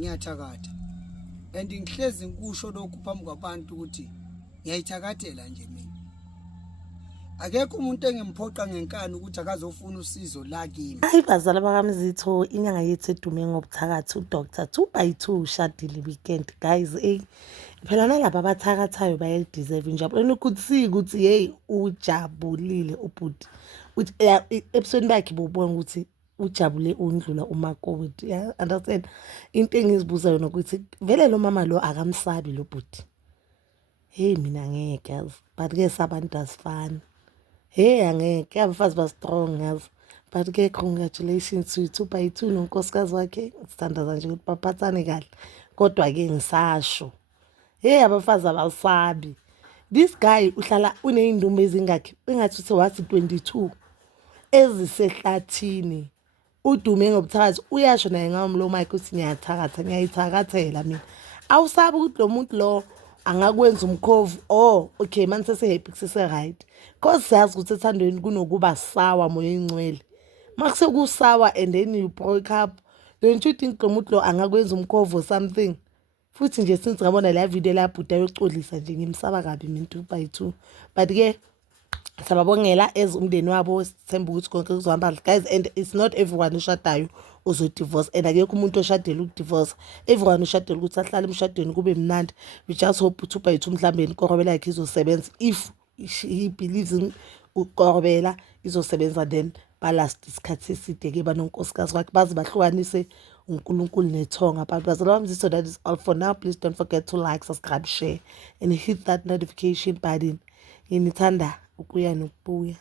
Ngiyathakatha and ngihlezi ngikusho lokhu phambi kwabantu ukuthi ngiyayithakathela nje mina. Akekho umuntu engimphoqa ngenkani ukuthi akazofuna usizo la kimi. Hayi bazala bakaMzitho, inyanga yethu edume ngobuthakathi uDr 2x2 ushadile weekend guys. Phela nalabo abathakathayo bayayideserve injabulo ukuthi hey ujabulile ubhuti. Uthi episode bakhe bobona ukuthi ujabule undlula umakoti. Yeah, understand? Into engizibuza yona ukuthi vele lo mama lo akamsabi lo bhuti. Hey mina ngeke yazi, but ke sabantu asifani. Hey angeke abafazi ba strong yazi. But ke congratulations to 2x2 nonkosikazi wakhe. Sithandaza nje ukuthi baphathane kahle. Kodwa ke ngisasho. Hey abafazi abasabi. This guy uhlala uneyindumbe ezingakhi. Engathi uthe wathi 22 ezisehlathini. Udume ngobuthakathi uyasho naye ngamlo Mike uthi ngiyayithakathela mina. Awusabi ukuthi lo muntu lo angakwenza umkhovu. Oh okay manje sese-happy sese-right. Cause siyazi ukuthi ethandweni kunokuba sawa moya engcwele. Makuse kusawa and then you broke up. Don't you think lo muntu lo angakwenza umkhovu or something? Futhi nje since ngabona la video la bhuda yoxolisa nje ngimsaba kabi mina 2x2. But ke sababongela as umndeni wabo sithemba ukuthi konke kuzohamba guys, and it's not everyone oshadayo uzo divorce and akekho umuntu oshadela ukudivorce. Everyone oshadela ukuthi ahlale emshadweni kube mnandi. We just hope 2x2 mhlambe inkorobela yakhe izosebenza. If he believes in ukorobela izosebenza then balast isikhathi eside ke banonkosikazi wakhe baze bahlukanise uNkulunkulu nethonga. But bazalwa bamzitho, that is all for now. Please don't forget to like, subscribe, share and hit that notification button. Ngithanda ukuya nokubuya.